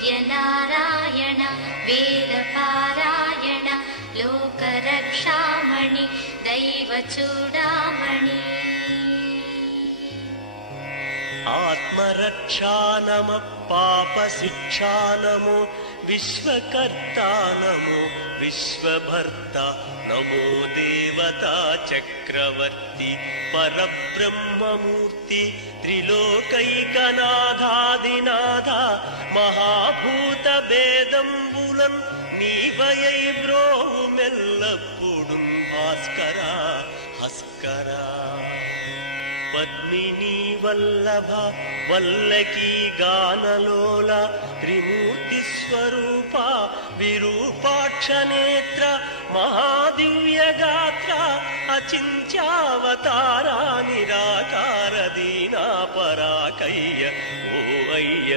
सूर्यनारायण वेदपारायण लोकरक्षामणि दैवचूडामणि आत्मरक्षानम पापशिक्षानमो विश्वकर्ता नमो विश्वभर्ता नमो देवता चक्रवर्ती परब्रह्ममूर्ति त्रिलोकैकनाथादिनाथा महाभूत भेदंबुलं नीवयै ब्रोहुमेल्लप्पुडुं भास्करा हस्करा पद्मिनी वल्लभ वल्लकी गानलोला त्रिमूर्ति स्वरूपा विरूपाक्ष नेत्र महादिव्य गात्र अचिंत्यावतारा निराकार दीना पराकय्य ओ अय्य